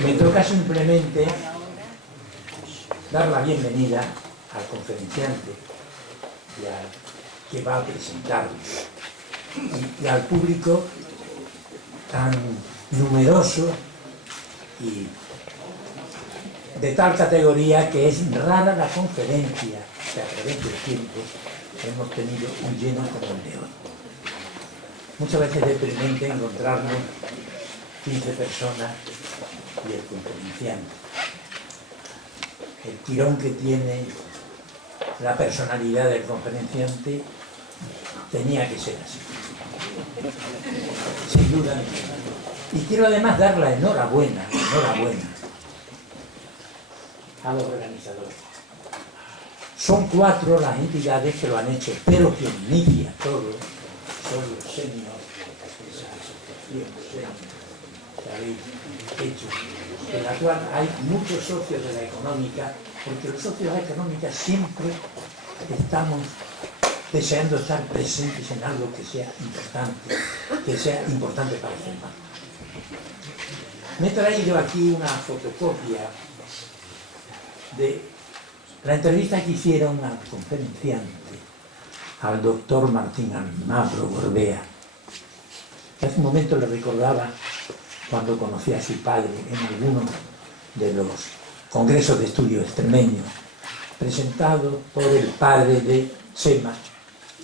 Me toca simplemente dar la bienvenida al conferenciante y al que va a presentarlo y al público tan numeroso y de tal categoría que es rara la conferencia que a través del tiempo hemos tenido un lleno como el de hoy. Muchas veces es deprimente encontrarnos 15 personas y el conferenciante. El tirón que tiene la personalidad del conferenciante tenía que ser así, sin duda ninguna. Y quiero además dar la enhorabuena a los organizadores. Son 4 las entidades que lo han hecho, pero quien inicia todo son los seniors, esa asociación senior que habéis hecho, en la cual hay muchos socios de la económica, porque los socios de la económica siempre estamos deseando estar presentes en algo que sea importante para el ser humano. Me he traído aquí una fotocopia de la entrevista que hicieron al conferenciante, al doctor Martín Almagro Gorbea. Hace un momento le recordaba cuando conocí a su padre en alguno de los congresos de estudio extremeños, presentado por el padre de SEMA,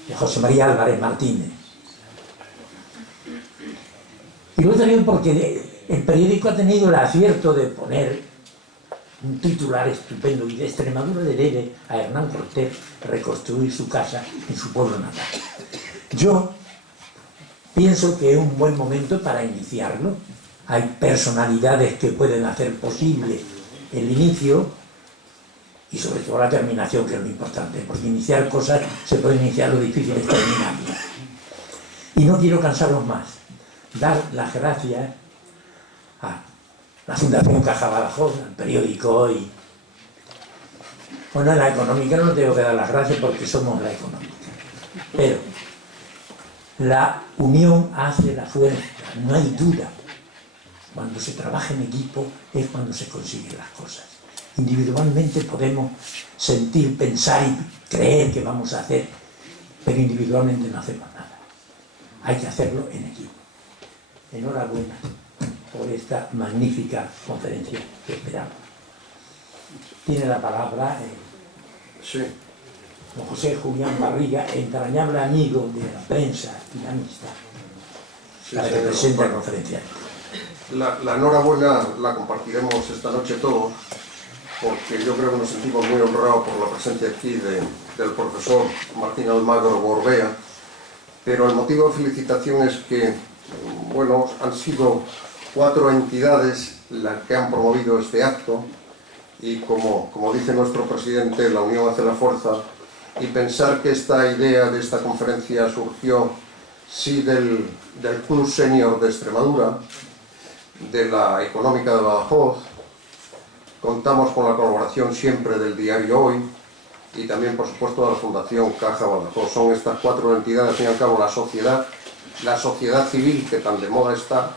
de José María Álvarez Martínez. Y lo he traído porque el periódico ha tenido el acierto de poner un titular estupendo: y de Extremadura le debe a Hernán Cortés reconstruir su casa en su pueblo natal. Yo pienso que es un buen momento para iniciarlo. Hay personalidades que pueden hacer posible el inicio y sobre todo la terminación, que es lo importante, porque iniciar cosas se puede iniciar, lo difícil es terminarlas. Y no quiero cansaros más. Dar las gracias a la Fundación Caja Badajoz, al periódico Hoy. Bueno, en la económica no tengo que dar las gracias porque somos la económica. Pero la unión hace la fuerza, no hay duda. Cuando se trabaja en equipo es cuando se consiguen las cosas. Individualmente podemos sentir, pensar y creer que vamos a hacer, pero individualmente no hacemos nada. Hay que hacerlo en equipo. Enhorabuena por esta magnífica conferencia que esperamos. Tiene la palabra don José Julián Barriga, entrañable amigo de la prensa y la amistad, para que presente la conferencia. La enhorabuena la compartiremos esta noche todos, porque yo creo que nos sentimos muy honrados por la presencia aquí del profesor Martín Almagro Gorbea, pero el motivo de felicitación es que, bueno, han sido 4 entidades las que han promovido este acto y como dice nuestro presidente, la unión hace la fuerza, y pensar que esta idea de esta conferencia surgió sí del Club Senior de Extremadura, de la Económica de Badajoz. Contamos con la colaboración siempre del diario Hoy y también, por supuesto, de la Fundación Caja Badajoz. Son estas 4 entidades, al fin y al cabo, la sociedad civil, que tan de moda está,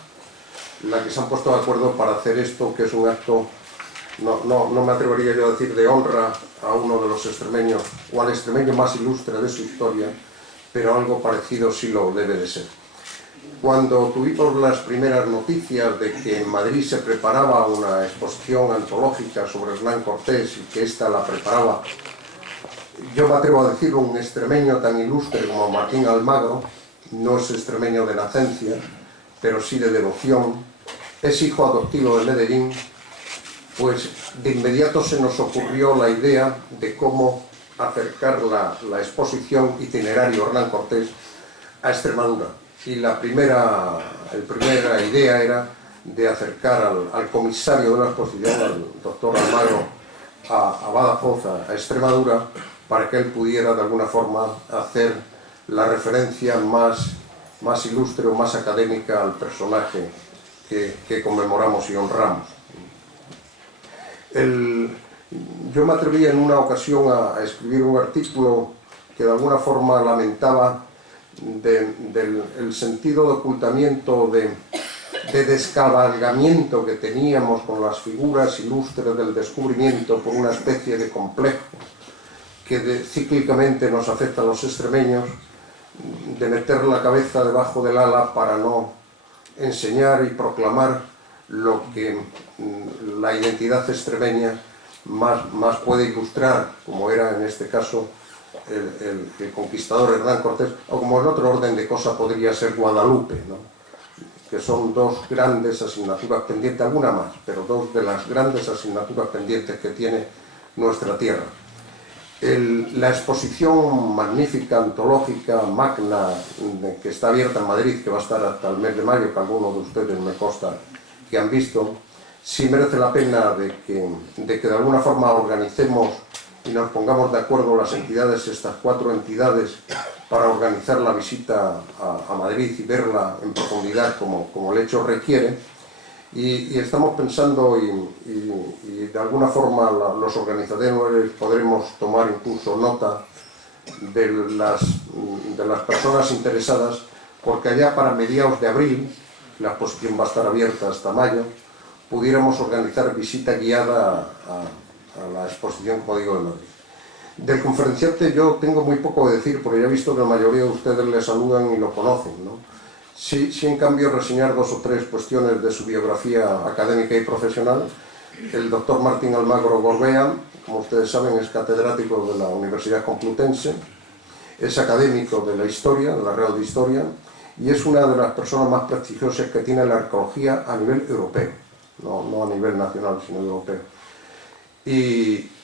la que se han puesto de acuerdo para hacer esto, que es un acto, no me atrevería yo a decir de honra a uno de los extremeños, o al extremeño más ilustre de su historia, pero algo parecido sí lo debe de ser. Cuando tuvimos las primeras noticias de que en Madrid se preparaba una exposición antológica sobre Hernán Cortés y que ésta la preparaba, yo me atrevo a decirlo, un extremeño tan ilustre como Martín Almagro, no es extremeño de nacencia, pero sí de devoción, es hijo adoptivo de Medellín, pues de inmediato se nos ocurrió la idea de cómo acercar la exposición itinerario Hernán Cortés a Extremadura. Y la primera idea era de acercar al comisario de la exposición, al doctor Almagro, a Badajoz, a Extremadura, para que él pudiera de alguna forma hacer la referencia más ilustre o más académica al personaje que conmemoramos y honramos. Yo me atreví en una ocasión a escribir un artículo que de alguna forma lamentaba el sentido de ocultamiento de descabalgamiento que teníamos con las figuras ilustres del descubrimiento por una especie de complejo que cíclicamente nos afecta a los extremeños, de meter la cabeza debajo del ala para no enseñar y proclamar lo que la identidad extremeña más puede ilustrar, como era en este caso el conquistador Hernán Cortés, o como en otro orden de cosas podría ser Guadalupe, ¿no? Que son dos grandes asignaturas pendientes, alguna más, pero dos de las grandes asignaturas pendientes que tiene nuestra tierra. La exposición magnífica, antológica, magna, que está abierta en Madrid, que va a estar hasta el mes de mayo, que algunos de ustedes me consta que han visto, sí merece la pena de que de alguna forma organicemos y nos pongamos de acuerdo las entidades, estas 4 entidades, para organizar la visita a Madrid y verla en profundidad como el hecho requiere. Y estamos pensando y de alguna forma los organizadores podremos tomar incluso nota de las personas interesadas, porque allá para mediados de abril, la exposición va a estar abierta hasta mayo, pudiéramos organizar visita guiada a la exposición, como digo, de Madrid. Del conferenciante yo tengo muy poco que decir, porque ya he visto que la mayoría de ustedes le saludan y lo conocen, ¿no? Sí, en cambio, reseñar 2 o 3 cuestiones de su biografía académica y profesional. El doctor Martín Almagro Gorbea, como ustedes saben, es catedrático de la Universidad Complutense, es académico de la historia, de la Real de Historia, y es una de las personas más prestigiosas que tiene la arqueología a nivel europeo, no a nivel nacional, sino europeo.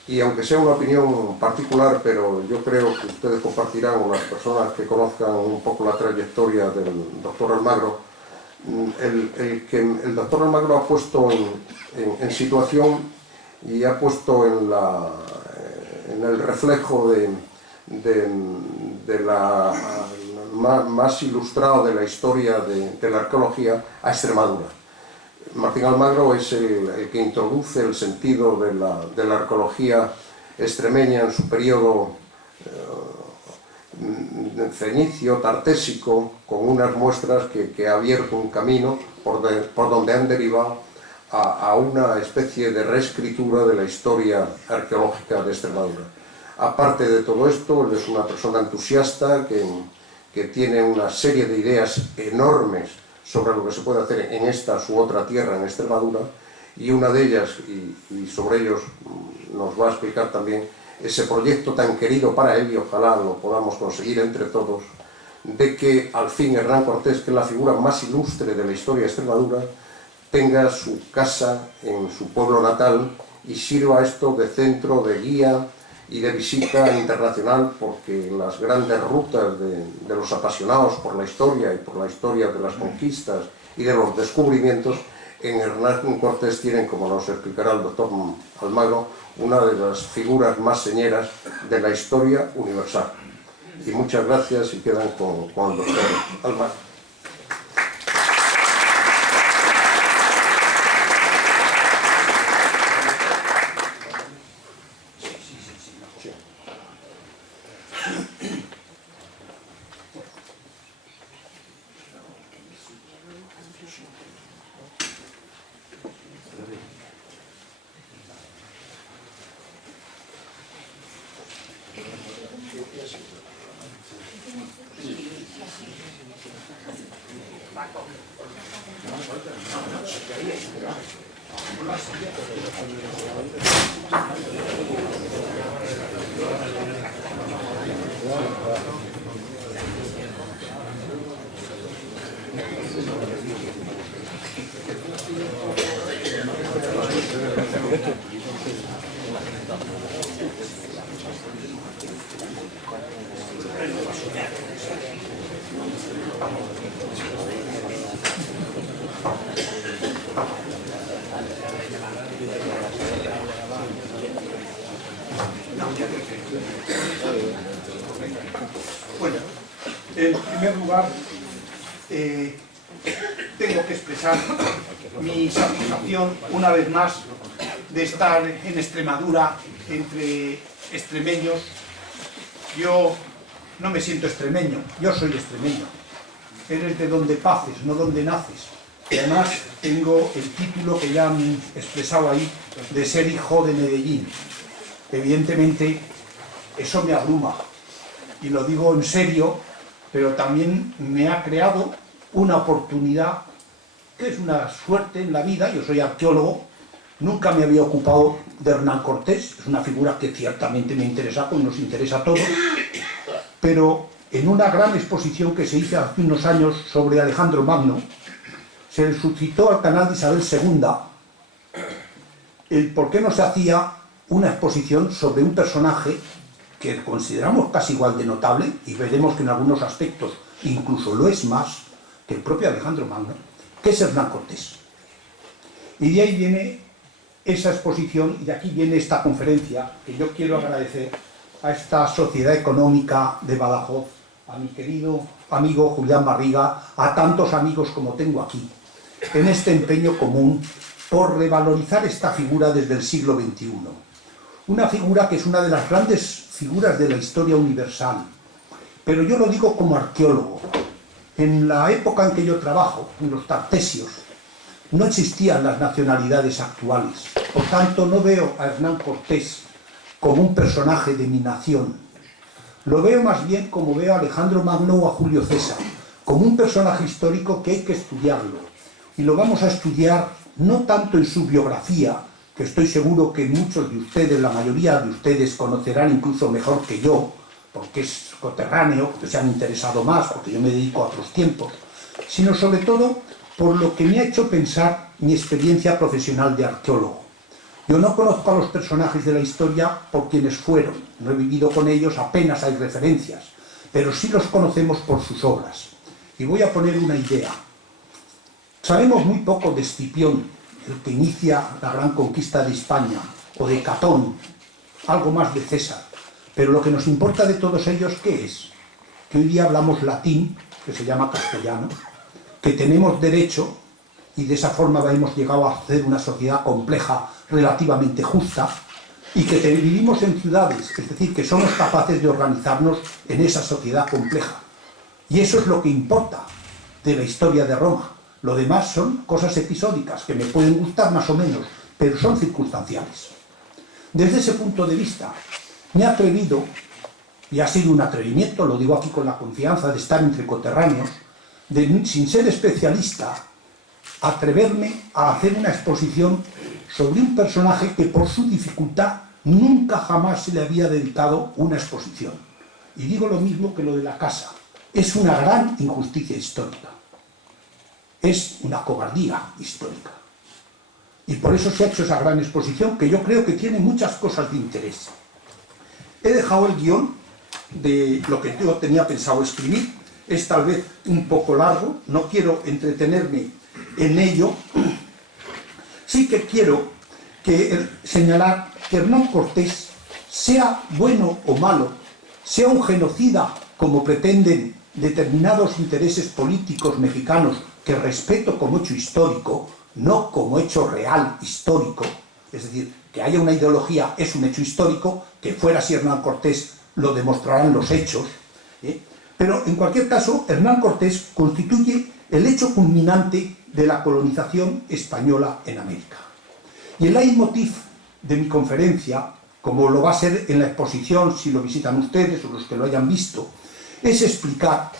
Y aunque sea una opinión particular, pero yo creo que ustedes compartirán, o las personas que conozcan un poco la trayectoria del doctor Almagro, el doctor Almagro ha puesto en situación y ha puesto en el reflejo de la más ilustrado de la historia de la arqueología a Extremadura. Martín Almagro es el que introduce el sentido de la arqueología extremeña en su periodo fenicio, tartésico, con unas muestras que ha abierto un camino por donde han derivado a una especie de reescritura de la historia arqueológica de Extremadura. Aparte de todo esto, él es una persona entusiasta que tiene una serie de ideas enormes sobre lo que se puede hacer en esta su otra tierra, en Extremadura, y una de ellas, y sobre ellos nos va a explicar también, ese proyecto tan querido para él, y ojalá lo podamos conseguir entre todos, de que al fin Hernán Cortés, que es la figura más ilustre de la historia de Extremadura, tenga su casa en su pueblo natal y sirva esto de centro, de guía y de visita internacional, porque las grandes rutas de los apasionados por la historia y por la historia de las conquistas y de los descubrimientos en Hernán Cortés tienen, como nos explicará el doctor Almagro, una de las figuras más señeras de la historia universal. Y muchas gracias y quedan con el doctor Almagro. Bueno, en primer lugar, tengo que expresar mi satisfacción, una vez más, de estar en Extremadura entre extremeños. Yo no me siento extremeño, yo soy extremeño. Eres de donde paces, no donde naces. Y además tengo el título que ya han expresado ahí, de ser hijo de Medellín. Evidentemente, eso me abruma, y lo digo en serio, pero también me ha creado una oportunidad, que es una suerte en la vida. Yo soy arqueólogo, nunca me había ocupado de Hernán Cortés, es una figura que ciertamente me interesa, como nos interesa a todos, pero en una gran exposición que se hizo hace unos años sobre Alejandro Magno, se le suscitó al canal de Isabel II el por qué no se hacía una exposición sobre un personaje que consideramos casi igual de notable, y veremos que en algunos aspectos incluso lo es más que el propio Alejandro Magno, que es Hernán Cortés. Y de ahí viene esa exposición, y de aquí viene esta conferencia, que yo quiero agradecer a esta Sociedad Económica de Badajoz, a mi querido amigo Julián Barriga, a tantos amigos como tengo aquí, en este empeño común por revalorizar esta figura desde el siglo XXI. Una figura que es una de las grandes figuras de la historia universal. Pero yo lo digo como arqueólogo. En la época en que yo trabajo, en los Tartesios, no existían las nacionalidades actuales. Por tanto, no veo a Hernán Cortés como un personaje de mi nación. Lo veo más bien como veo a Alejandro Magno o a Julio César, como un personaje histórico que hay que estudiarlo. Y lo vamos a estudiar no tanto en su biografía, que estoy seguro que muchos de ustedes, la mayoría de ustedes, conocerán incluso mejor que yo, porque es coterráneo, porque se han interesado más, porque yo me dedico a otros tiempos, sino sobre todo por lo que me ha hecho pensar mi experiencia profesional de arqueólogo. Yo no conozco a los personajes de la historia por quienes fueron, no he vivido con ellos, apenas hay referencias, pero sí los conocemos por sus obras. Y voy a poner una idea. Sabemos muy poco de Escipión, el que inicia la gran conquista de España, o de Catón, algo más de César. Pero lo que nos importa de todos ellos, ¿qué es? Que hoy día hablamos latín, que se llama castellano, que tenemos derecho, y de esa forma hemos llegado a hacer una sociedad compleja, relativamente justa, y que vivimos en ciudades, es decir, que somos capaces de organizarnos en esa sociedad compleja. Y eso es lo que importa de la historia de Roma. Lo demás son cosas episódicas, que me pueden gustar más o menos, pero son circunstanciales. Desde ese punto de vista, me he atrevido, y ha sido un atrevimiento, lo digo aquí con la confianza de estar entre coterráneos, sin ser especialista, atreverme a hacer una exposición sobre un personaje que por su dificultad nunca jamás se le había dedicado una exposición. Y digo lo mismo que lo de la casa. Es una gran injusticia histórica. Es una cobardía histórica. Y por eso se ha hecho esa gran exposición, que yo creo que tiene muchas cosas de interés. He dejado el guión de lo que yo tenía pensado escribir. Es tal vez un poco largo, no quiero entretenerme en ello. Sí que quiero señalar que Hernán Cortés, sea bueno o malo, sea un genocida como pretenden determinados intereses políticos mexicanos, que respeto como hecho histórico, no como hecho real histórico, es decir, que haya una ideología es un hecho histórico, que fuera así Hernán Cortés lo demostrarán los hechos, pero en cualquier caso Hernán Cortés constituye el hecho culminante de la colonización española en América. Y el leitmotiv de mi conferencia, como lo va a ser en la exposición si lo visitan ustedes o los que lo hayan visto, es explicar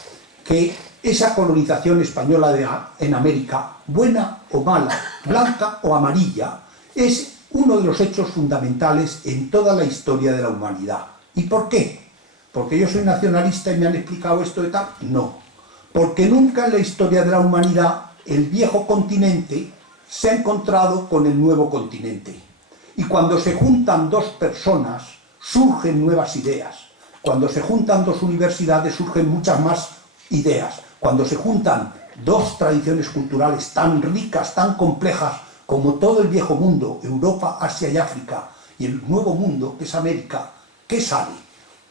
que esa colonización española en América, buena o mala, blanca o amarilla, es uno de los hechos fundamentales en toda la historia de la humanidad. ¿Y por qué? ¿Porque yo soy nacionalista y me han explicado esto de tal? No. Porque nunca en la historia de la humanidad el viejo continente se ha encontrado con el nuevo continente. Y cuando se juntan dos personas, surgen nuevas ideas. Cuando se juntan dos universidades, surgen muchas más ideas. Cuando se juntan dos tradiciones culturales tan ricas, tan complejas, como todo el viejo mundo, Europa, Asia y África, y el nuevo mundo, que es América, ¿qué sale?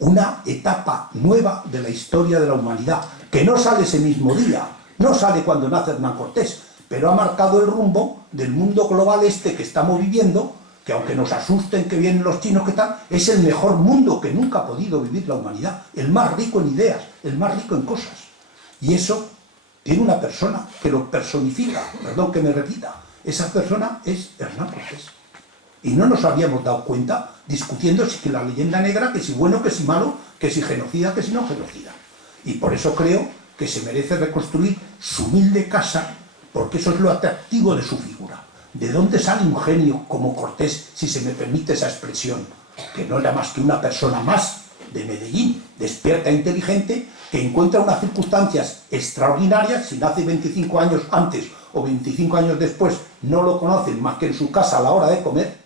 Una etapa nueva de la historia de la humanidad, que no sale ese mismo día, no sale cuando nace Hernán Cortés, pero ha marcado el rumbo del mundo global este que estamos viviendo, que aunque nos asusten que vienen los chinos, que tal, es el mejor mundo que nunca ha podido vivir la humanidad, el más rico en ideas, el más rico en cosas. Y eso tiene una persona que lo personifica, perdón que me repita, esa persona es Hernán Cortés. Y no nos habíamos dado cuenta discutiendo si que la leyenda negra, que si bueno, que si malo, que si genocida, que si no genocida. Y por eso creo que se merece reconstruir su humilde casa, porque eso es lo atractivo de su figura. ¿De dónde sale un genio como Cortés, si se me permite esa expresión? Que no era más que una persona más de Medellín, despierta e inteligente, que encuentra unas circunstancias extraordinarias. Si nace 25 años antes o 25 años después, no lo conocen más que en su casa a la hora de comer,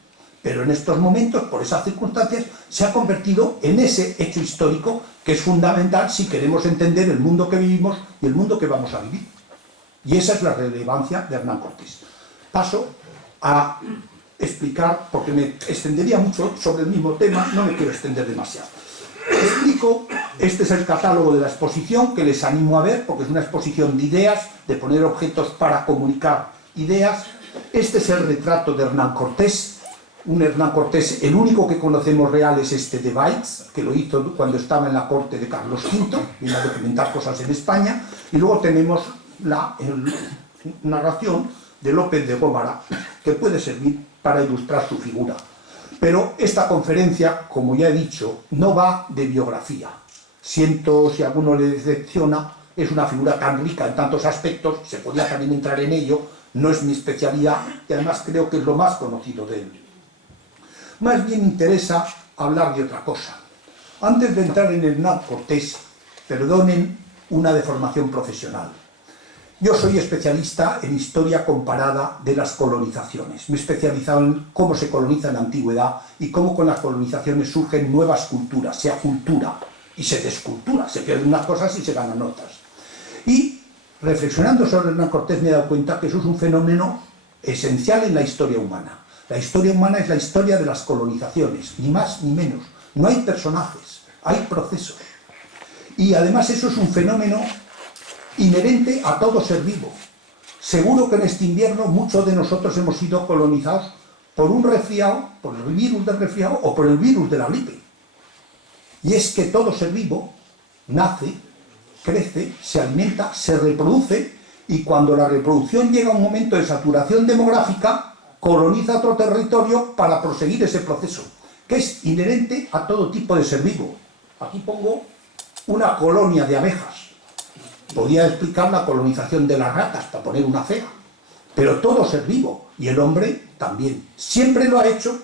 pero en estos momentos, por esas circunstancias, se ha convertido en ese hecho histórico que es fundamental si queremos entender el mundo que vivimos y el mundo que vamos a vivir. Y esa es la relevancia de Hernán Cortés. Paso a explicar, porque me extendería mucho sobre el mismo tema, no me quiero extender demasiado. Explico, este es el catálogo de la exposición, que les animo a ver, porque es una exposición de ideas, de poner objetos para comunicar ideas. Este es el retrato de Hernán Cortés, un Hernán Cortés, el único que conocemos real es este de Baix, que lo hizo cuando estaba en la corte de Carlos V, vino a documentar cosas en España, y luego tenemos la narración de López de Gómara, que puede servir para ilustrar su figura. Pero esta conferencia, como ya he dicho, no va de biografía. Siento si a alguno le decepciona, es una figura tan rica en tantos aspectos, se podía también entrar en ello, no es mi especialidad y además creo que es lo más conocido de él. Más bien me interesa hablar de otra cosa. Antes de entrar en Hernán Cortés, perdonen una deformación profesional. Yo soy especialista en historia comparada de las colonizaciones. Me he especializado en cómo se coloniza en la antigüedad y cómo con las colonizaciones surgen nuevas culturas, se acultura y se descultura, se pierden unas cosas y se ganan otras. Y reflexionando sobre Hernán Cortés me he dado cuenta que eso es un fenómeno esencial en la historia humana. La historia humana es la historia de las colonizaciones, ni más ni menos. No hay personajes, hay procesos. Y además eso es un fenómeno inherente a todo ser vivo. Seguro que en este invierno muchos de nosotros hemos sido colonizados por un resfriado, por el virus del resfriado o por el virus de la gripe. Y es que todo ser vivo nace, crece, se alimenta, se reproduce y cuando la reproducción llega a un momento de saturación demográfica, coloniza otro territorio para proseguir ese proceso, que es inherente a todo tipo de ser vivo. Aquí pongo una colonia de abejas. Podía explicar la colonización de las ratas, para poner una fea. Pero todo ser vivo, y el hombre también. Siempre lo ha hecho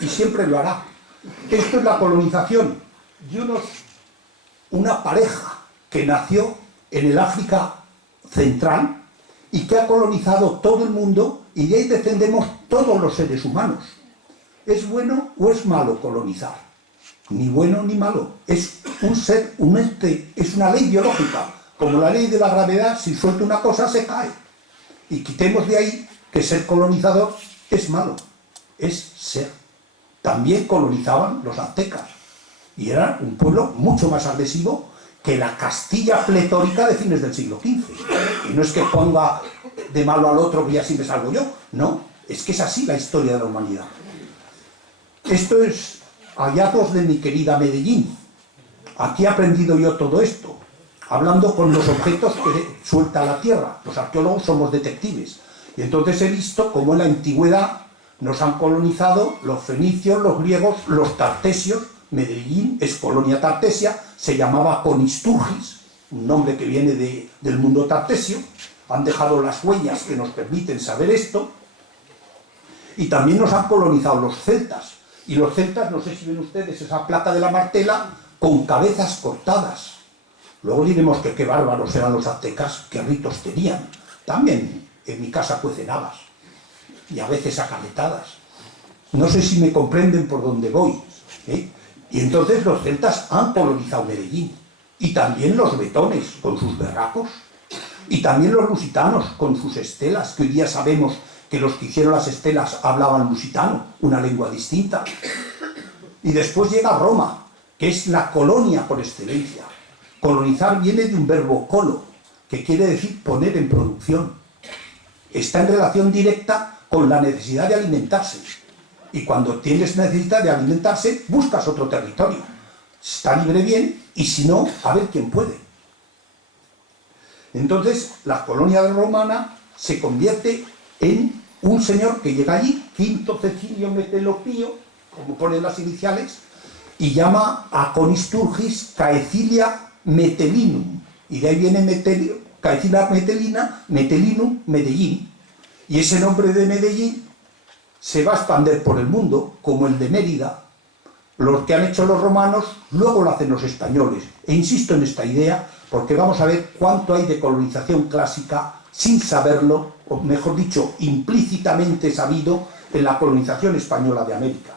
y siempre lo hará. Esto es la colonización de una pareja que nació en el África Central y que ha colonizado todo el mundo, y de ahí descendemos todos los seres humanos. ¿Es bueno o es malo colonizar? Ni bueno ni malo. Es un ser, un ente, es una ley biológica. Como la ley de la gravedad, si suelta una cosa se cae. Y quitemos de ahí que ser colonizador es malo, es ser. También colonizaban los aztecas y eran un pueblo mucho más agresivo que la Castilla pletórica de fines del siglo XV. Y no es que ponga de malo al otro y así me salgo yo, no, es que es así la historia de la humanidad. Esto es hallazgos de mi querida Medellín. Aquí he aprendido yo todo esto, hablando con los objetos que suelta la tierra. Los arqueólogos somos detectives. Y entonces he visto cómo en la antigüedad nos han colonizado los fenicios, los griegos, los tartesios. Medellín es colonia tartesia, se llamaba Conisturgis, un nombre que viene del mundo tartesio. Han dejado las huellas que nos permiten saber esto. Y también nos han colonizado los celtas. Y los celtas, no sé si ven ustedes esa placa de la Martela con cabezas cortadas. Luego diremos que qué bárbaros eran los aztecas, qué ritos tenían. También en mi casa cuecen habas y a veces acaletadas. No sé si me comprenden por dónde voy, ¿eh? Y entonces los celtas han colonizado Medellín. Y también los bretones con sus berracos. Y también los lusitanos con sus estelas, que hoy día sabemos que los que hicieron las estelas hablaban lusitano, una lengua distinta. Y después llega Roma, que es la colonia por excelencia. Colonizar viene de un verbo colo, que quiere decir poner en producción. Está en relación directa con la necesidad de alimentarse. Y cuando tienes necesidad de alimentarse, buscas otro territorio. Si está libre bien, y si no, a ver quién puede. Entonces, la colonia romana se convierte en un señor que llega allí, Quinto Cecilio Metelopío, como ponen las iniciales, y llama a Conisturgis Caecilia Metellinum, y de ahí viene Caecilia Metellinum, Medellín, y ese nombre de Medellín se va a expandir por el mundo, como el de Mérida. Lo que han hecho los romanos, luego lo hacen los españoles. E insisto en esta idea, porque vamos a ver cuánto hay de colonización clásica sin saberlo, o mejor dicho, implícitamente sabido en la colonización española de América.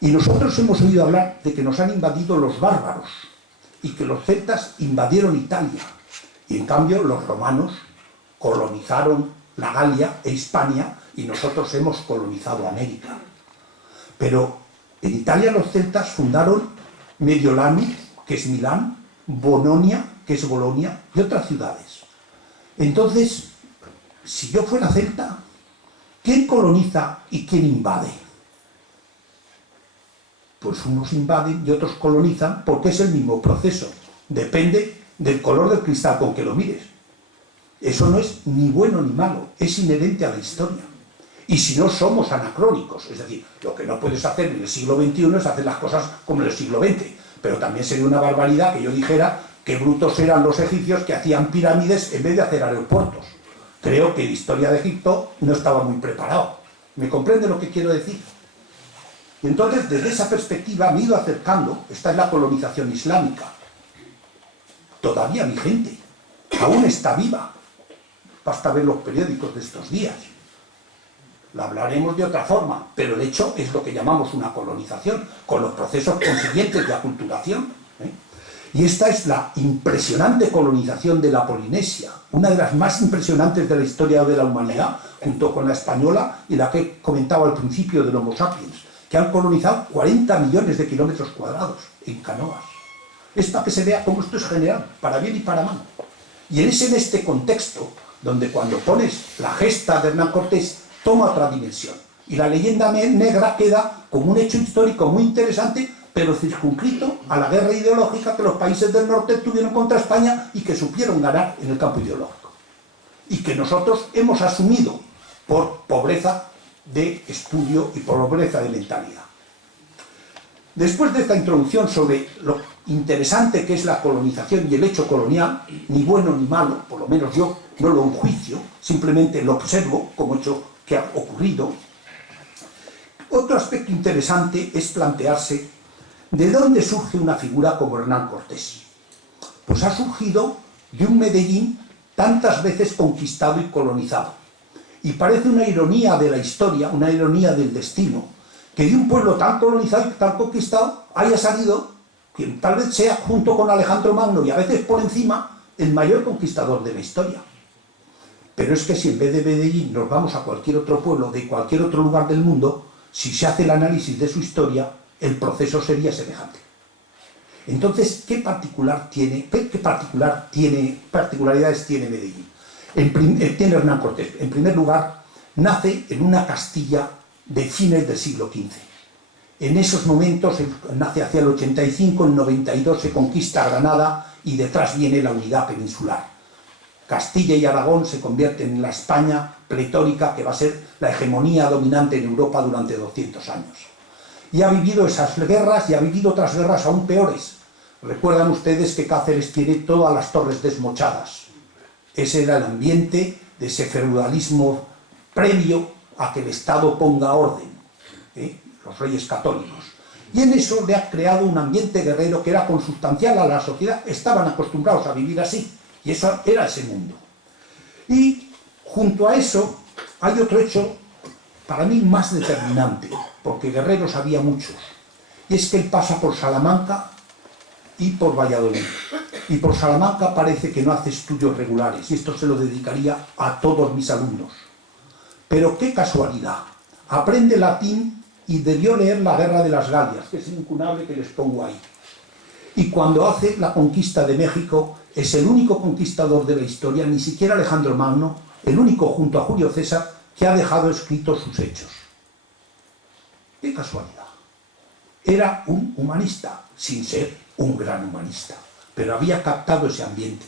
Y nosotros hemos oído hablar de que nos han invadido los bárbaros y que los celtas invadieron Italia. Y en cambio los romanos colonizaron la Galia e Hispania y nosotros hemos colonizado América. Pero en Italia los celtas fundaron Mediolanum, que es Milán, Bononia, que es Bolonia, y otras ciudades. Entonces, si yo fuera celta, ¿quién coloniza y quién invade? Pues unos invaden y otros colonizan porque es el mismo proceso. Depende del color del cristal con que lo mires. Eso no es ni bueno ni malo, es inherente a la historia. Y si no, somos anacrónicos. Es decir, lo que no puedes hacer en el siglo XXI es hacer las cosas como en el siglo XX. Pero también sería una barbaridad que yo dijera que brutos eran los egipcios que hacían pirámides en vez de hacer aeropuertos. Creo que la historia de Egipto no estaba muy preparado. ¿Me comprende lo que quiero decir? Y entonces, desde esa perspectiva, me he ido acercando. Esta es la colonización islámica. Todavía vigente. Aún está viva. Basta ver los periódicos de estos días. La hablaremos de otra forma, pero de hecho es lo que llamamos una colonización, con los procesos consiguientes de aculturación. Y esta es la impresionante colonización de la Polinesia, una de las más impresionantes de la historia de la humanidad, junto con la española y la que comentaba al principio del Homo sapiens, que han colonizado 40 millones de kilómetros cuadrados en canoas. Es para que se vea cómo esto es general, para bien y para mal. Y es en este contexto donde cuando pones la gesta de Hernán Cortés toma otra dimensión. Y la leyenda negra queda como un hecho histórico muy interesante, pero circunscrito a la guerra ideológica que los países del norte tuvieron contra España y que supieron ganar en el campo ideológico. Y que nosotros hemos asumido por pobreza de estudio y por pobreza de mentalidad. Después de esta introducción sobre lo interesante que es la colonización y el hecho colonial, ni bueno ni malo, por lo menos yo no lo enjuicio, simplemente lo observo como hecho que ha ocurrido. Otro aspecto interesante es plantearse de dónde surge una figura como Hernán Cortés. Pues ha surgido de un Medellín tantas veces conquistado y colonizado. Y parece una ironía de la historia, una ironía del destino, que de un pueblo tan colonizado y tan conquistado haya salido quien tal vez sea, junto con Alejandro Magno y a veces por encima, el mayor conquistador de la historia. Pero es que si en vez de Medellín nos vamos a cualquier otro pueblo de cualquier otro lugar del mundo, si se hace el análisis de su historia, el proceso sería semejante. Entonces, ¿qué particularidades tiene Medellín? Tiene Hernán Cortés. En primer lugar, nace en una Castilla de fines del siglo XV. En esos momentos, nace hacia el 85, en 92 se conquista Granada y detrás viene la unidad peninsular. Castilla y Aragón se convierten en la España pletórica que va a ser la hegemonía dominante en Europa durante 200 años. Y ha vivido esas guerras y ha vivido otras guerras aún peores. Recuerdan ustedes que Cáceres tiene todas las torres desmochadas. Ese era el ambiente de ese feudalismo previo a que el Estado ponga orden, los reyes católicos. Y en eso le ha creado un ambiente guerrero que era consustancial a la sociedad. Estaban acostumbrados a vivir así. Y eso era ese mundo. Y junto a eso hay otro hecho para mí más determinante, porque guerreros había muchos. Y es que él pasa por Salamanca y por Valladolid. Y por Salamanca parece que no hace estudios regulares, y esto se lo dedicaría a todos mis alumnos. Pero qué casualidad, aprende latín y debió leer la Guerra de las Galias, que es incunable que les pongo ahí. Y cuando hace la conquista de México, es el único conquistador de la historia, ni siquiera Alejandro Magno, el único junto a Julio César, que ha dejado escritos sus hechos. ¡Qué casualidad! Era un humanista, sin ser un gran humanista, pero había captado ese ambiente.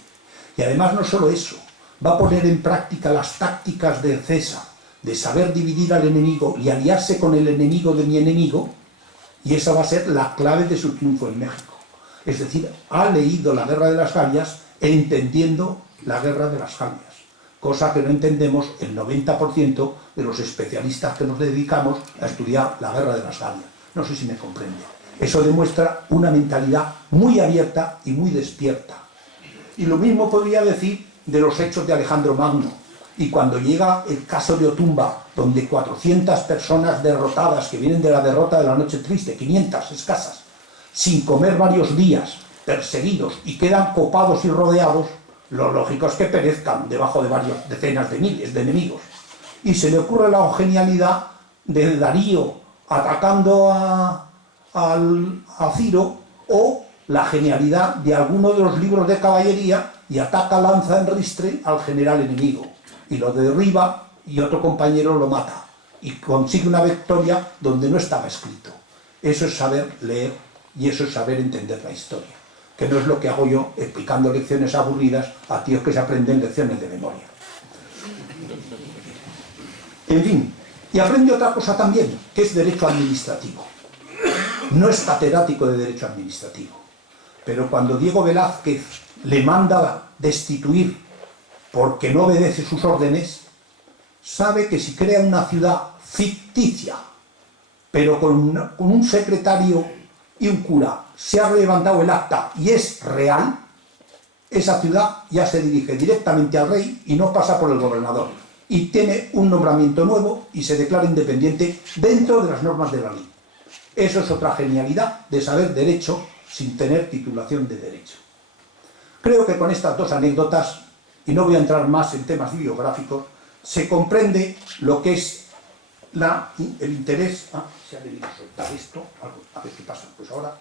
Y además no solo eso, va a poner en práctica las tácticas de César, de saber dividir al enemigo y aliarse con el enemigo de mi enemigo, y esa va a ser la clave de su triunfo en México. Es decir, ha leído la Guerra de las Gallias entendiendo la Guerra de las Gallias, cosa que no entendemos el 90% de los especialistas que nos dedicamos a estudiar la Guerra de las Gallias. No sé si me comprende. Eso demuestra una mentalidad muy abierta y muy despierta. Y lo mismo podría decir de los hechos de Alejandro Magno. Y cuando llega el caso de Otumba, donde 400 personas derrotadas, que vienen de la derrota de la Noche Triste, 500 escasas, sin comer varios días, perseguidos y quedan copados y rodeados, lo lógico es que perezcan debajo de varias decenas de miles de enemigos. Y se le ocurre la genialidad de Darío atacando a Ciro, o la genialidad de alguno de los libros de caballería y ataca lanza en ristre al general enemigo y lo derriba y otro compañero lo mata y consigue una victoria donde no estaba escrito. Eso es saber leer y eso es saber entender la historia, que no es lo que hago yo explicando lecciones aburridas a tíos que se aprenden lecciones de memoria. En fin, y aprende otra cosa también, que es derecho administrativo. No es catedrático de derecho administrativo, pero cuando Diego Velázquez le manda destituir porque no obedece sus órdenes, sabe que si crea una ciudad ficticia, pero con un secretario y un cura, se ha levantado el acta y es real, esa ciudad ya se dirige directamente al rey y no pasa por el gobernador, y tiene un nombramiento nuevo y se declara independiente dentro de las normas de la ley. Eso es otra genialidad de saber derecho sin tener titulación de derecho. Creo que con estas dos anécdotas, y no voy a entrar más en temas bibliográficos, se comprende lo que es el interés. Se ha debido soltar esto, a ver qué pasa. Pues ahora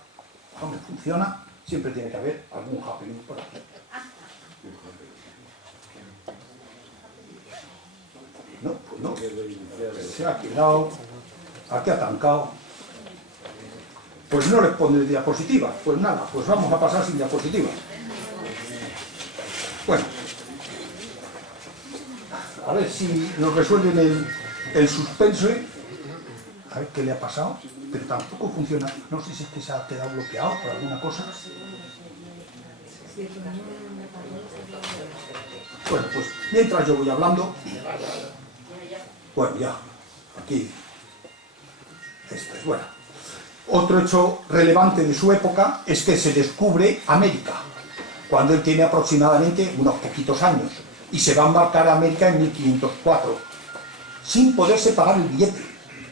no me funciona, siempre tiene que haber algún happening por aquí. No, pues no, se ha quedado aquí atancado. Pues no les pondré diapositivas, pues nada, pues vamos a pasar sin diapositivas. Bueno, a ver si nos resuelven el suspense. A ver qué le ha pasado, pero tampoco funciona. No sé si es que se ha quedado bloqueado por alguna cosa. Bueno, pues mientras yo voy hablando. Bueno, ya, aquí. Esto es bueno. Otro hecho relevante de su época es que se descubre América, cuando él tiene aproximadamente unos poquitos años, y se va a embarcar a América en 1504, sin poderse pagar el billete.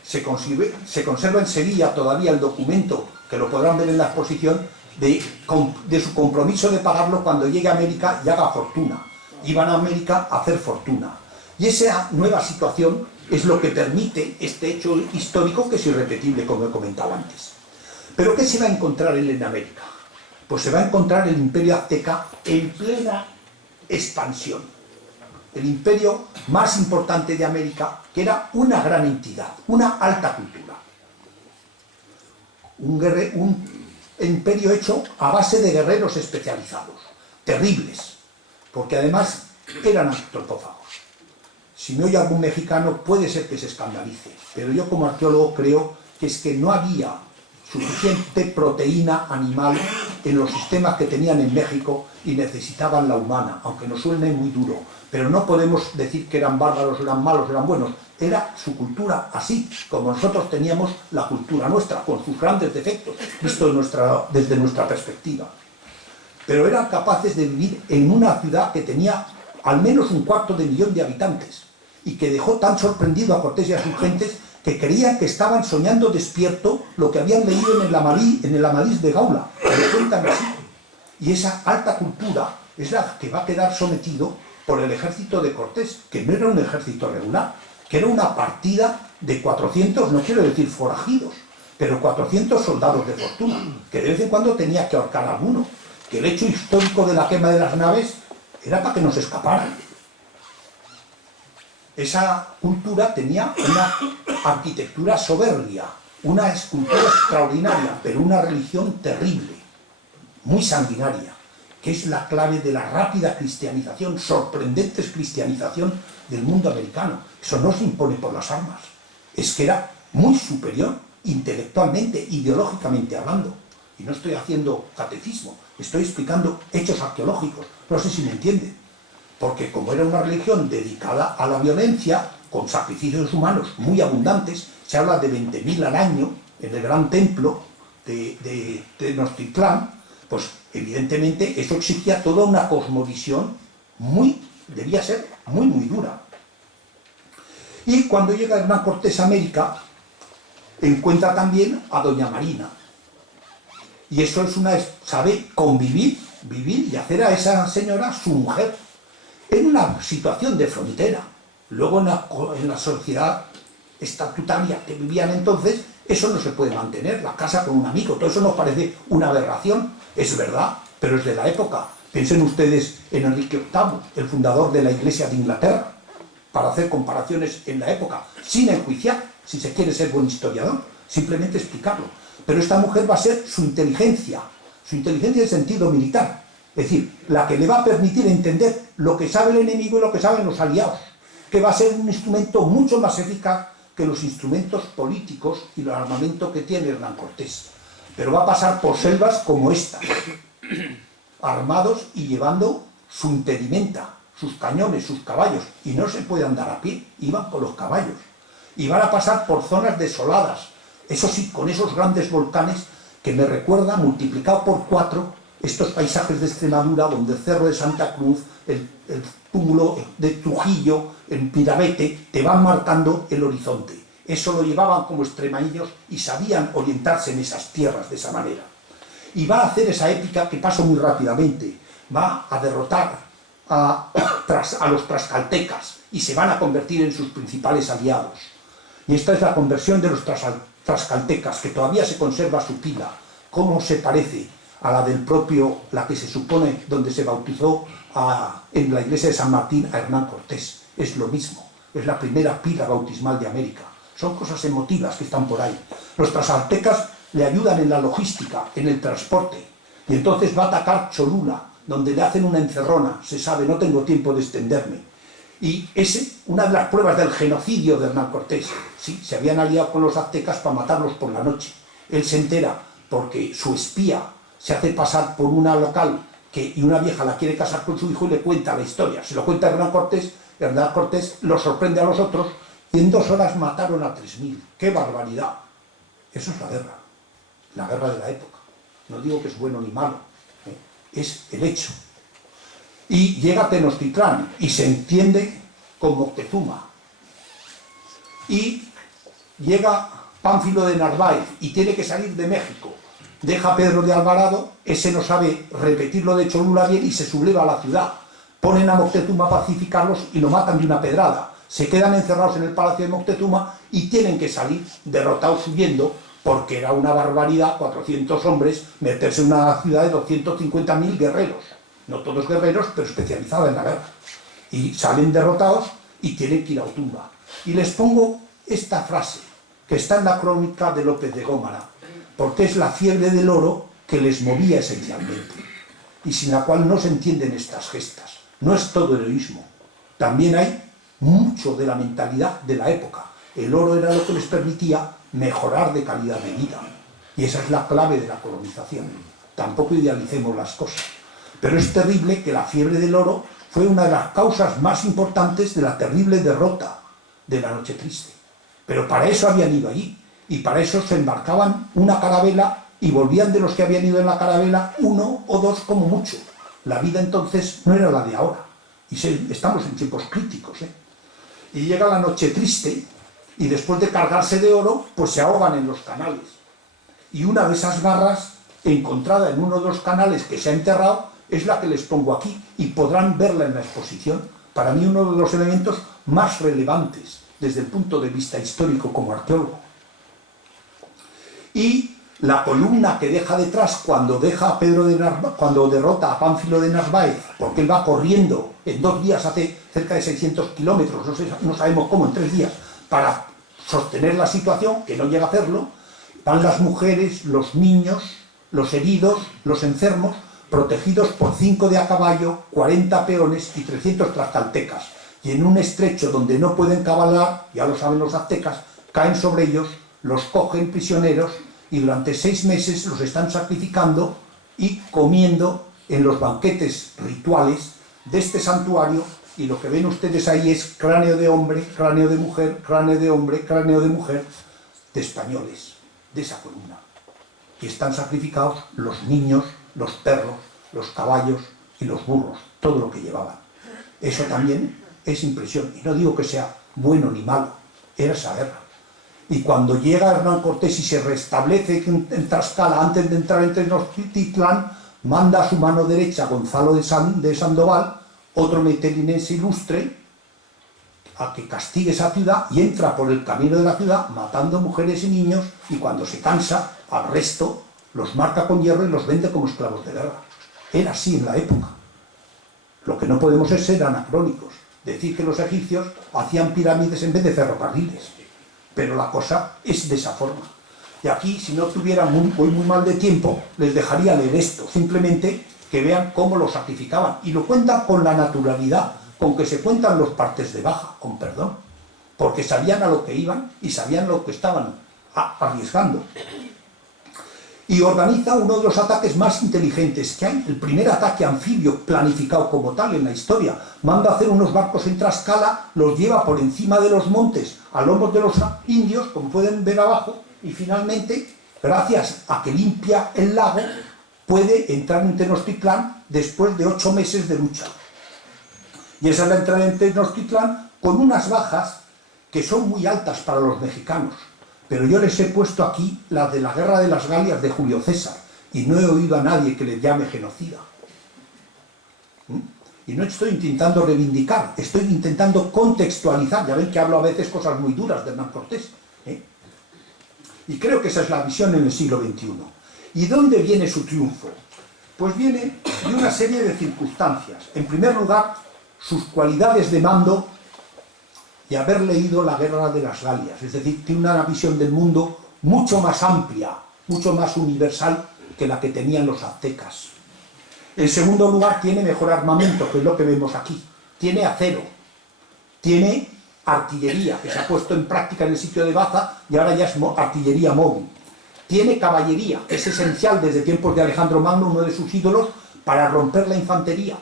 Se conserva en Sevilla todavía el documento, que lo podrán ver en la exposición, de su compromiso de pagarlo cuando llegue a América y haga fortuna. Iban a América a hacer fortuna. Y esa nueva situación es lo que permite este hecho histórico, que es irrepetible, como he comentado antes. ¿Pero qué se va a encontrar él en América? Pues se va a encontrar el imperio azteca en plena expansión. El imperio más importante de América, que era una gran entidad, una alta cultura. Un imperio hecho a base de guerreros especializados, terribles, porque además eran antropófagos. Si me oye algún mexicano puede ser que se escandalice, pero yo como arqueólogo creo que es que no había suficiente proteína animal en los sistemas que tenían en México y necesitaban la humana, aunque nos suene muy duro, pero no podemos decir que eran bárbaros, eran malos, eran buenos. Era su cultura así, como nosotros teníamos la cultura nuestra, con sus grandes defectos, visto desde nuestra perspectiva. Pero eran capaces de vivir en una ciudad que tenía al menos 250.000 de habitantes, y que dejó tan sorprendido a Cortés y a sus gentes que creían que estaban soñando despierto lo que habían leído en el Amadís de Gaula, que lo cuentan así. Y esa alta cultura es la que va a quedar sometido por el ejército de Cortés, que no era un ejército regular, que era una partida de 400, no quiero decir forajidos, pero 400 soldados de fortuna, que de vez en cuando tenía que ahorcar a alguno, que el hecho histórico de la quema de las naves era para que no se escaparan. Esa cultura tenía una arquitectura soberbia, una escultura extraordinaria, pero una religión terrible, muy sanguinaria, que es la clave de la rápida cristianización, sorprendente cristianización del mundo americano. Eso no se impone por las armas, es que era muy superior intelectualmente, ideológicamente hablando. Y no estoy haciendo catecismo, estoy explicando hechos arqueológicos, no sé si me entienden. Porque como era una religión dedicada a la violencia, con sacrificios humanos muy abundantes, se habla de 20.000 al año en el gran templo de Tenochtitlán, pues evidentemente eso exigía toda una cosmovisión debía ser muy dura. Y cuando llega Hernán Cortés a América, encuentra también a doña Marina. Y eso es sabe convivir, vivir y hacer a esa señora su mujer, en una situación de frontera. Luego en la sociedad estatutaria que vivían entonces, eso no se puede mantener, la casa con un amigo, todo eso nos parece una aberración, es verdad, pero es de la época. Piensen ustedes en Enrique VIII, el fundador de la Iglesia de Inglaterra, para hacer comparaciones en la época, sin enjuiciar, si se quiere ser buen historiador, simplemente explicarlo. Pero esta mujer va a ser su inteligencia en sentido militar, es decir, la que le va a permitir entender lo que sabe el enemigo y lo que saben los aliados, que va a ser un instrumento mucho más eficaz que los instrumentos políticos y el armamento que tiene Hernán Cortés. Pero va a pasar por selvas como esta, armados y llevando su impedimenta, sus cañones, sus caballos, y no se puede andar a pie, iban por los caballos. Y van a pasar por zonas desoladas, eso sí, con esos grandes volcanes que me recuerdan, multiplicado por 4, estos paisajes de Extremadura, donde el Cerro de Santa Cruz, el túmulo de Trujillo, en Pirabete, te van marcando el horizonte. Eso lo llevaban como extremeños y sabían orientarse en esas tierras de esa manera. Y va a hacer esa épica que pasa muy rápidamente, va a derrotar a los tlaxcaltecas y se van a convertir en sus principales aliados. Y esta es la conversión de los tlaxcaltecas, que todavía se conserva su pila, cómo se parece a la del propio, la que se supone donde se bautizó en la iglesia de San Martín a Hernán Cortés. Es lo mismo, es la primera pila bautismal de América. Son cosas emotivas que están por ahí. Los tlaxcaltecas le ayudan en la logística, en el transporte, y entonces va a atacar Cholula, donde le hacen una encerrona, se sabe, no tengo tiempo de extenderme. Y es una de las pruebas del genocidio de Hernán Cortés. Sí, se habían aliado con los aztecas para matarlos por la noche. Él se entera porque su espía se hace pasar por una local y una vieja la quiere casar con su hijo y le cuenta la historia. Se lo cuenta Hernán Cortés lo sorprende a los otros y en 2 horas mataron a 3.000. ¡Qué barbaridad! Eso es la guerra de la época. No digo que es bueno ni malo, es el hecho. Y llega Tenochtitlán y se entiende con Moctezuma. Y llega Pánfilo de Narváez y tiene que salir de México. Deja a Pedro de Alvarado, ese no sabe repetir lo de Cholula bien y se subleva a la ciudad. Ponen a Moctezuma a pacificarlos y lo matan de una pedrada. Se quedan encerrados en el palacio de Moctezuma y tienen que salir derrotados huyendo, porque era una barbaridad, 400 hombres, meterse en una ciudad de 250.000 guerreros. No todos guerreros, pero especializados en la guerra. Y salen derrotados y tienen que ir a Otumba. Y les pongo esta frase, que está en la crónica de López de Gómara, porque es la fiebre del oro que les movía esencialmente, y sin la cual no se entienden estas gestas. No es todo heroísmo. También hay mucho de la mentalidad de la época. El oro era lo que les permitía mejorar de calidad de vida. Y esa es la clave de la colonización. Tampoco idealicemos las cosas. Pero es terrible que la fiebre del oro fue una de las causas más importantes de la terrible derrota de la Noche Triste. Pero para eso habían ido allí. Y para eso se embarcaban una carabela y volvían de los que habían ido en la carabela 1 o 2 como mucho. La vida entonces no era la de ahora. Y estamos en tiempos críticos. Y llega la Noche Triste y después de cargarse de oro, pues se ahogan en los canales. Y una de esas garras encontrada en uno de los canales que se ha enterrado es la que les pongo aquí y podrán verla en la exposición. Para mí uno de los elementos más relevantes desde el punto de vista histórico como arqueólogo. Y la columna que deja detrás cuando cuando derrota a Pánfilo de Narváez, porque él va corriendo, en 2 días hace cerca de 600 kilómetros, no sabemos cómo, en 3 días, para sostener la situación, que no llega a hacerlo, van las mujeres, los niños, los heridos, los enfermos, protegidos por 5 de a caballo, 40 peones y 300 tlaxcaltecas, y en un estrecho donde no pueden cabalgar, ya lo saben los aztecas, caen sobre ellos, los cogen prisioneros y durante 6 meses los están sacrificando y comiendo en los banquetes rituales de este santuario, y lo que ven ustedes ahí es cráneo de hombre, cráneo de mujer, cráneo de hombre, cráneo de mujer, de españoles, de esa columna. Y están sacrificados los niños, los perros, los caballos y los burros, todo lo que llevaban. Eso también es impresión, y no digo que sea bueno ni malo, era esa guerra. Y cuando llega Hernán Cortés y se restablece en Tlaxcala, antes de entrar en Tenochtitlán, manda a su mano derecha Gonzalo de Sandoval, otro metelinense ilustre, a que castigue esa ciudad, y entra por el camino de la ciudad matando mujeres y niños, y cuando se cansa, al resto los marca con hierro y los vende como esclavos de guerra. Era así en la época. Lo que no podemos es ser anacrónicos, decir que los egipcios hacían pirámides en vez de ferrocarriles, pero la cosa es de esa forma. Y aquí, si no tuviera muy mal de tiempo, les dejaría leer esto, simplemente que vean cómo lo sacrificaban, y lo cuentan con la naturalidad con que se cuentan los partes de baja, con perdón, porque sabían a lo que iban y sabían lo que estaban arriesgando. Y organiza uno de los ataques más inteligentes que hay, el primer ataque anfibio planificado como tal en la historia. Manda a hacer unos barcos en Tlaxcala, los lleva por encima de los montes a lomos de los indios, como pueden ver abajo, y finalmente, gracias a que limpia el lago, puede entrar en Tenochtitlán después de 8 meses de lucha. Y esa es la entrada en Tenochtitlán con unas bajas que son muy altas para los mexicanos. Pero yo les he puesto aquí las de la Guerra de las Galias de Julio César, y no he oído a nadie que le llame genocida. Y no estoy intentando reivindicar, estoy intentando contextualizar. Ya ven que hablo a veces cosas muy duras de Hernán Cortés, ¿eh? Y creo que esa es la visión en el siglo XXI. ¿Y dónde viene su triunfo? Pues viene de una serie de circunstancias. En primer lugar, sus cualidades de mando y haber leído la Guerra de las Galias, es decir, tiene una visión del mundo mucho más amplia, mucho más universal que la que tenían los aztecas. En segundo lugar, tiene mejor armamento, que es lo que vemos aquí. Tiene acero, tiene artillería, que se ha puesto en práctica en el sitio de Baza y ahora ya es artillería móvil. Tiene caballería, que es esencial desde tiempos de Alejandro Magno, uno de sus ídolos, para romper la infantería.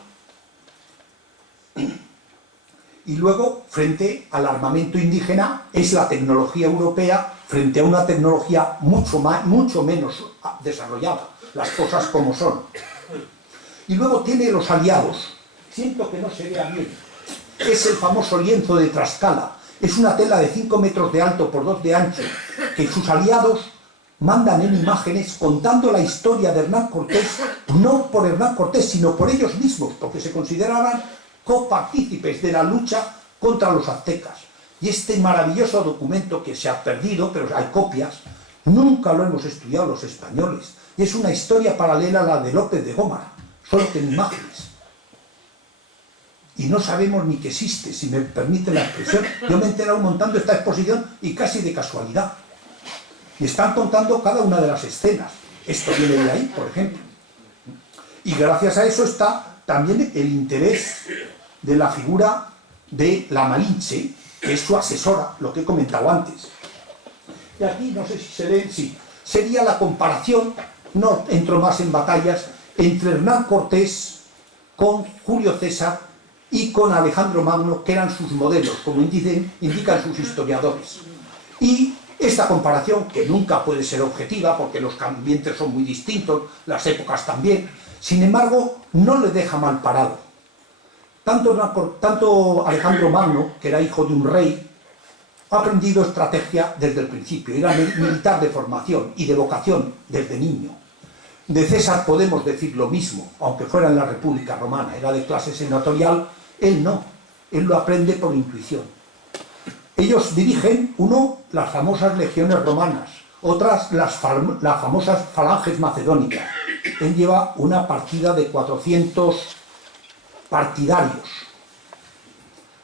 Y luego, frente al armamento indígena, es la tecnología europea frente a una tecnología mucho menos desarrollada, las cosas como son. Y luego tiene los aliados. Siento que no se vea bien. Es el famoso lienzo de Tlaxcala. Es una tela de 5 metros de alto por 2 de ancho, que sus aliados mandan en imágenes contando la historia de Hernán Cortés, no por Hernán Cortés, sino por ellos mismos, porque se consideraban copartícipes de la lucha contra los aztecas. Y este maravilloso documento, que se ha perdido, pero hay copias, nunca lo hemos estudiado los españoles. Y es una historia paralela a la de López de Gómara, solo que en imágenes. Y no sabemos ni que existe, si me permite la expresión. Yo me he enterado montando esta exposición y casi de casualidad. Y están contando cada una de las escenas. Esto viene de ahí, por ejemplo. Y gracias a eso está también el interés de la figura de la Malinche, que es su asesora, lo que he comentado antes. Y aquí, no sé si se ve, sí, sería la comparación, no entro más en batallas, entre Hernán Cortés con Julio César y con Alejandro Magno, que eran sus modelos, como indican sus historiadores. Y esta comparación, que nunca puede ser objetiva, porque los ambientes son muy distintos, las épocas también, sin embargo, no le deja mal parado. Tanto Alejandro Magno, que era hijo de un rey, ha aprendido estrategia desde el principio, era militar de formación y de vocación desde niño. De César podemos decir lo mismo, aunque fuera en la República Romana, era de clase senatorial, él no, él lo aprende por intuición. Ellos dirigen, uno, las famosas legiones romanas, otras las famosas falanges macedónicas. Él lleva una partida de 400 partidarios.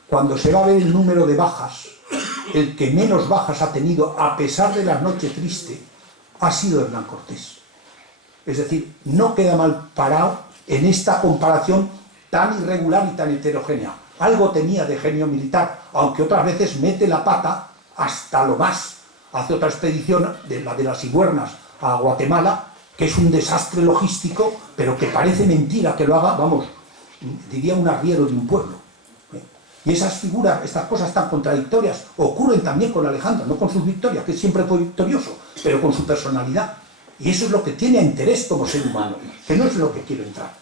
Cuando se va a ver el número de bajas, el que menos bajas ha tenido, a pesar de la noche triste, ha sido Hernán Cortés. Es decir, no queda mal parado en esta comparación tan irregular y tan heterogénea. Algo tenía de genio militar, aunque otras veces mete la pata hasta lo más. Hace otra expedición, la de las Cigüeñas a Guatemala, que es un desastre logístico, pero que parece mentira que lo haga, vamos, diría un arriero de un pueblo. Y esas figuras, estas cosas tan contradictorias, ocurren también con Alejandro, no con sus victorias, que siempre fue victorioso, pero con su personalidad. Y eso es lo que tiene a interés como ser humano, que no es lo que quiero entrar.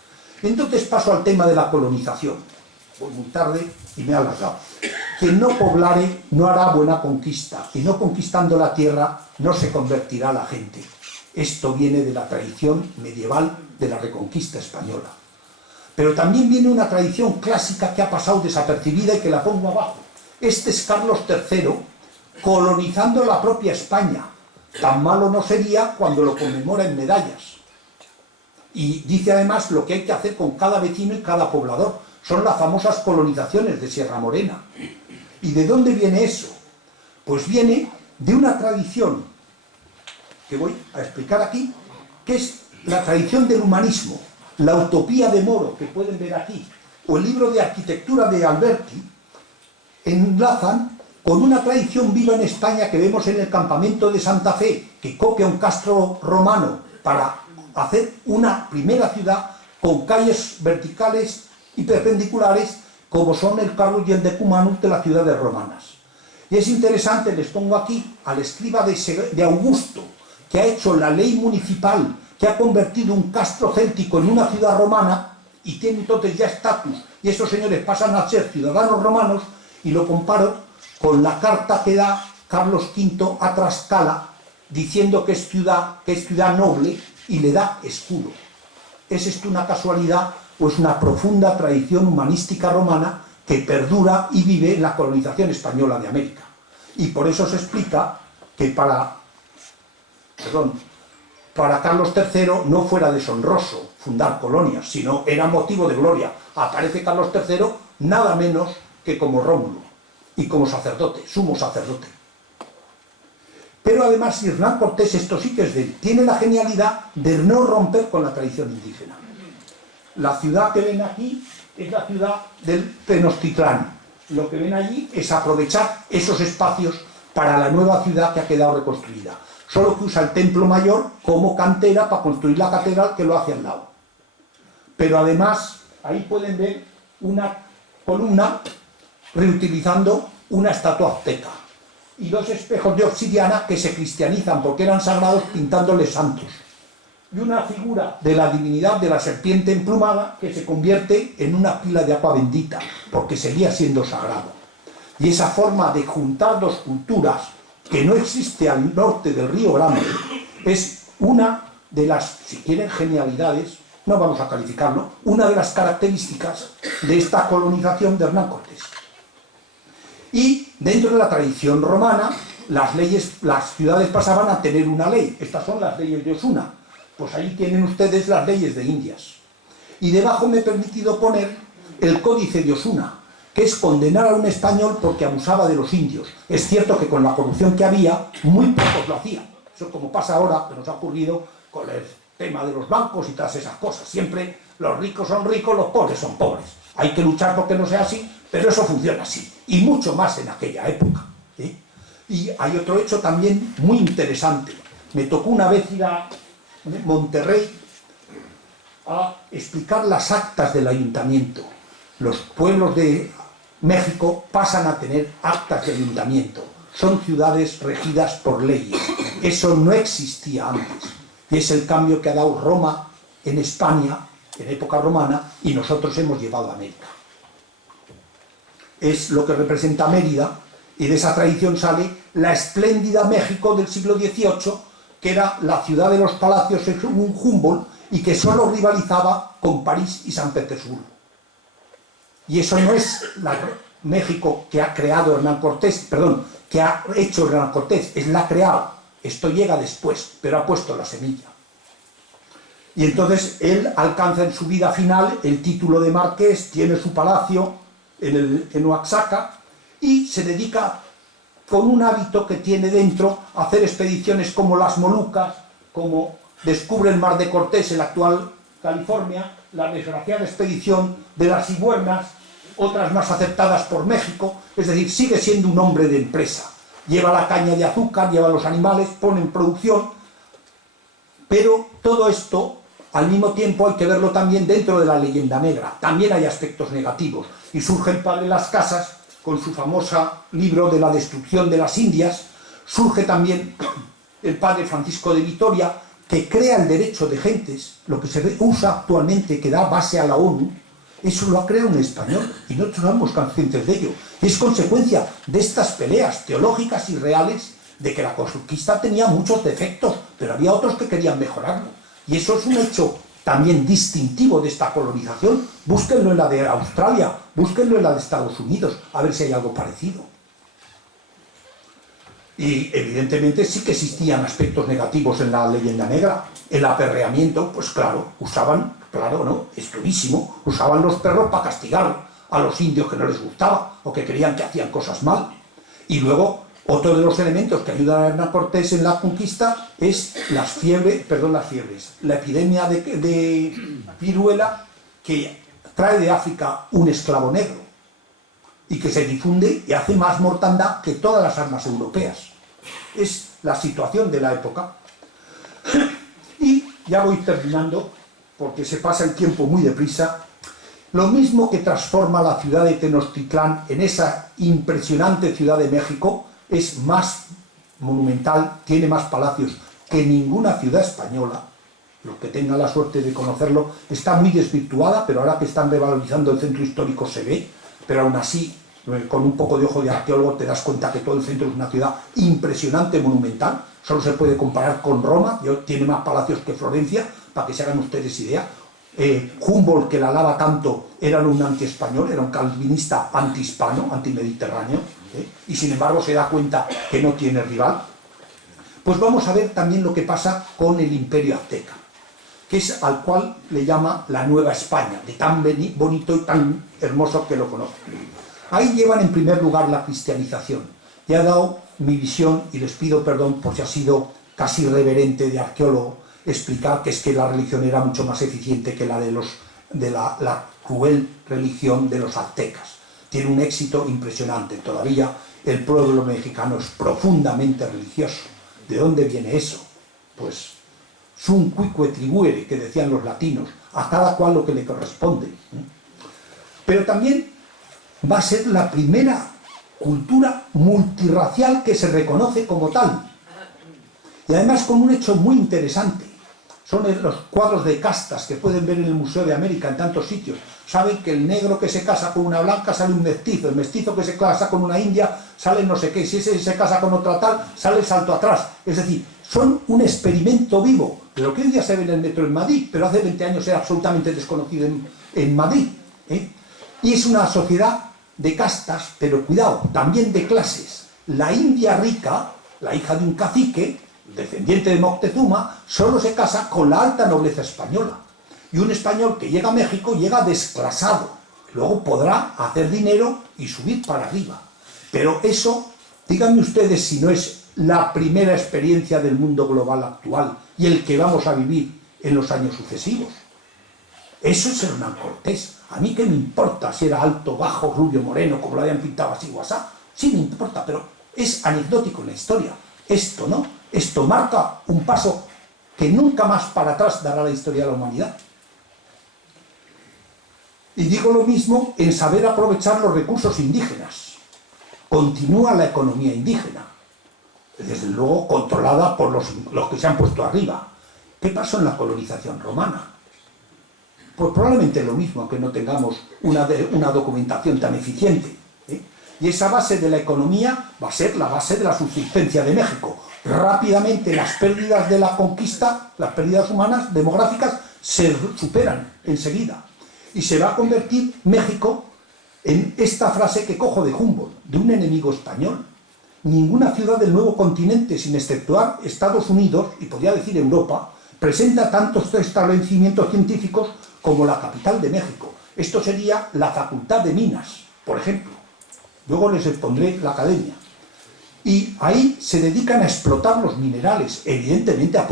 Entonces paso al tema de la colonización. Voy muy tarde y me he alargado. Quien no poblare no hará buena conquista, y no conquistando la tierra no se convertirá la gente. Esto viene de la tradición medieval de la Reconquista española. Pero también viene una tradición clásica que ha pasado desapercibida y que la pongo abajo. Este es Carlos III colonizando la propia España. Tan malo no sería cuando lo conmemora en medallas. Y dice además lo que hay que hacer con cada vecino y cada poblador. Son las famosas colonizaciones de Sierra Morena. ¿Y de dónde viene eso? Pues viene de una tradición que voy a explicar aquí, que es la tradición del humanismo, la utopía de Moro, que pueden ver aquí, o el libro de arquitectura de Alberti, enlazan con una tradición viva en España que vemos en el campamento de Santa Fe, que copia un castro romano para hacer una primera ciudad con calles verticales y perpendiculares, como son el Carlos y el Decumanus de las ciudades romanas. Y es interesante, les pongo aquí al escriba de Augusto, que ha hecho la ley municipal, que ha convertido un castro céltico en una ciudad romana, y tiene entonces ya estatus, y esos señores pasan a ser ciudadanos romanos, y lo comparo con la carta que da Carlos V a Tlaxcala, diciendo que es ciudad noble, y le da escudo. ¿Es esto una casualidad o es una profunda tradición humanística romana que perdura y vive en la colonización española de América? Y por eso se explica que para Carlos III no fuera deshonroso fundar colonias, sino era motivo de gloria. Aparece Carlos III nada menos que como Rómulo y como sacerdote, sumo sacerdote. Pero además Hernán Cortés, esto sí que es de él, tiene la genialidad de no romper con la tradición indígena. La ciudad que ven aquí es la ciudad del Tenochtitlán. Lo que ven allí es aprovechar esos espacios para la nueva ciudad que ha quedado reconstruida. Solo que usa el templo mayor como cantera para construir la catedral, que lo hace al lado. Pero además, ahí pueden ver una columna reutilizando una estatua azteca y dos espejos de obsidiana que se cristianizan porque eran sagrados, pintándoles santos, y una figura de la divinidad de la serpiente emplumada que se convierte en una pila de agua bendita porque seguía siendo sagrado. Y esa forma de juntar dos culturas, que no existe al norte del Río Grande, es una de las, si quieren, genialidades, no vamos a calificarlo, una de las características de esta colonización de Hernán Cortés. Y dentro de la tradición romana, las ciudades pasaban a tener una ley. Estas son las leyes de Osuna. Pues ahí tienen ustedes las leyes de Indias. Y debajo me he permitido poner el Códice de Osuna, que es condenar a un español porque abusaba de los indios. Es cierto que con la corrupción que había, muy pocos lo hacían. Eso, como pasa ahora, que nos ha ocurrido con el tema de los bancos y todas esas cosas. Siempre los ricos son ricos, los pobres son pobres. Hay que luchar porque no sea así, pero eso funciona así. Y mucho más en aquella época. ¿Sí? Y hay otro hecho también muy interesante. Me tocó una vez ir a Monterrey a explicar las actas del ayuntamiento. Los pueblos de México pasan a tener actas de ayuntamiento. Son ciudades regidas por leyes. Eso no existía antes. Y es el cambio que ha dado Roma en España, en época romana, y nosotros hemos llevado a América. Es lo que representa Mérida, y de esa tradición sale la espléndida México del siglo XVIII, que era la ciudad de los palacios según Humboldt, y que solo rivalizaba con París y San Petersburgo. Y eso no es México que ha creado Hernán Cortés, perdón, que ha hecho Hernán Cortés, es la creado. Esto llega después, pero ha puesto la semilla. Y entonces él alcanza en su vida final el título de marqués, tiene su palacio en Oaxaca y se dedica con un hábito que tiene dentro a hacer expediciones como las Molucas, como descubre el Mar de Cortés, el actual California, la desgraciada expedición de las cigüeñas, otras más aceptadas por México, es decir, sigue siendo un hombre de empresa. Lleva la caña de azúcar, lleva los animales, pone en producción, pero todo esto, al mismo tiempo, hay que verlo también dentro de la leyenda negra. También hay aspectos negativos. Y surge el padre Las Casas, con su famoso libro de la destrucción de las Indias. Surge también el padre Francisco de Vitoria, que crea el derecho de gentes, lo que se usa actualmente, que da base a la ONU. Eso lo ha creado un español y nosotros somos conscientes de ello. Es consecuencia de estas peleas teológicas y reales de que la conquista tenía muchos defectos, pero había otros que querían mejorarlo. Y eso es un hecho también distintivo de esta colonización. Búsquenlo en la de Australia, búsquenlo en la de Estados Unidos, a ver si hay algo parecido. Y evidentemente sí que existían aspectos negativos en la leyenda negra. El aperreamiento, pues claro, usaban, claro, ¿no? Es durísimo, usaban los perros para castigar a los indios que no les gustaba o que creían que hacían cosas mal. Y luego, otro de los elementos que ayudan a Hernán Cortés en la conquista es la epidemia de viruela que trae de África un esclavo negro y que se difunde y hace más mortandad que todas las armas europeas. Es la situación de la época. Y ya voy terminando, porque se pasa el tiempo muy deprisa. Lo mismo que transforma la ciudad de Tenochtitlán en esa impresionante ciudad de México, es más monumental, tiene más palacios que ninguna ciudad española. Los que tengan la suerte de conocerlo, está muy desvirtuada, pero ahora que están revalorizando el centro histórico se ve, pero aún así, con un poco de ojo de arqueólogo te das cuenta que todo el centro es una ciudad impresionante, monumental. Solo se puede comparar con Roma, tiene más palacios que Florencia, para que se hagan ustedes idea. Humboldt, que la alaba tanto, era un anti-español, era un calvinista anti-hispano, anti-mediterráneo, y sin embargo se da cuenta que no tiene rival. Pues vamos a ver también lo que pasa con el Imperio Azteca, que es al cual le llama la Nueva España, de tan bonito y tan hermoso que lo conoce. Ahí llevan en primer lugar la cristianización. Ya he dado mi visión y les pido perdón por si ha sido casi irreverente de arqueólogo explicar que es que la religión era mucho más eficiente que la de la cruel religión de los aztecas. Tiene un éxito impresionante. Todavía el pueblo mexicano es profundamente religioso. ¿De dónde viene eso? Pues sum cuique tribuere, que decían los latinos, a cada cual lo que le corresponde. Pero también va a ser la primera cultura multirracial que se reconoce como tal. Y además con un hecho muy interesante. Son los cuadros de castas que pueden ver en el Museo de América en tantos sitios. Saben que el negro que se casa con una blanca sale un mestizo, el mestizo que se casa con una india sale no sé qué, si ese se casa con otra tal, sale el salto atrás. Es decir, son un experimento vivo, de lo que hoy día se ve en el metro en Madrid, pero hace 20 años era absolutamente desconocido en Madrid. Y es una sociedad de castas, pero cuidado, también de clases. La india rica, la hija de un cacique, descendiente de Moctezuma, solo se casa con la alta nobleza española. Y un español que llega a México llega desclasado. Luego podrá hacer dinero y subir para arriba. Pero eso, díganme ustedes si no es la primera experiencia del mundo global actual y el que vamos a vivir en los años sucesivos. Eso es Hernán Cortés. A mí qué me importa si era alto, bajo, rubio, moreno, como lo habían pintado así o asá. Sí me importa, pero es anecdótico en la historia. Esto no. Esto marca un paso que nunca más para atrás dará la historia de la humanidad. Y digo lo mismo en saber aprovechar los recursos indígenas. Continúa la economía indígena, desde luego controlada por los que se han puesto arriba. ¿Qué pasó en la colonización romana? Pues probablemente lo mismo, aunque no tengamos una documentación tan eficiente. Y esa base de la economía va a ser la base de la subsistencia de México. Rápidamente las pérdidas de la conquista, las pérdidas humanas, demográficas, se superan enseguida. Y se va a convertir México en esta frase que cojo de Humboldt, de un enemigo español. Ninguna ciudad del nuevo continente, sin exceptuar Estados Unidos, y podría decir Europa, presenta tantos establecimientos científicos como la capital de México. Esto sería la Facultad de Minas, por ejemplo. Luego les expondré la academia. Y ahí se dedican a explotar los minerales, evidentemente a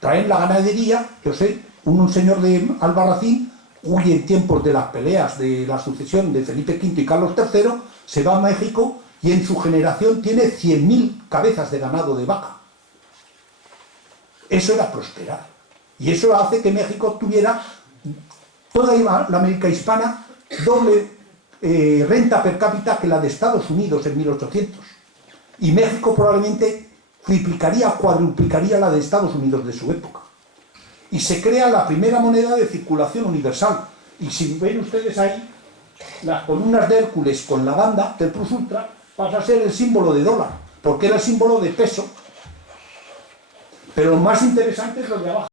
traen la ganadería, yo sé, un señor de Albarracín huye en tiempos de las peleas de la sucesión de Felipe V y Carlos III, se va a México y en su generación tiene 100.000 cabezas de ganado de vaca. Eso era prosperar. Y eso hace que México tuviera, toda la América hispana, doble renta per cápita que la de Estados Unidos en 1800. Y México probablemente triplicaría, cuadruplicaría la de Estados Unidos de su época. Y se crea la primera moneda de circulación universal. Y si ven ustedes ahí, las columnas de Hércules con la banda del plus ultra pasa a ser el símbolo de dólar, porque era el símbolo de peso. Pero lo más interesante es lo de abajo.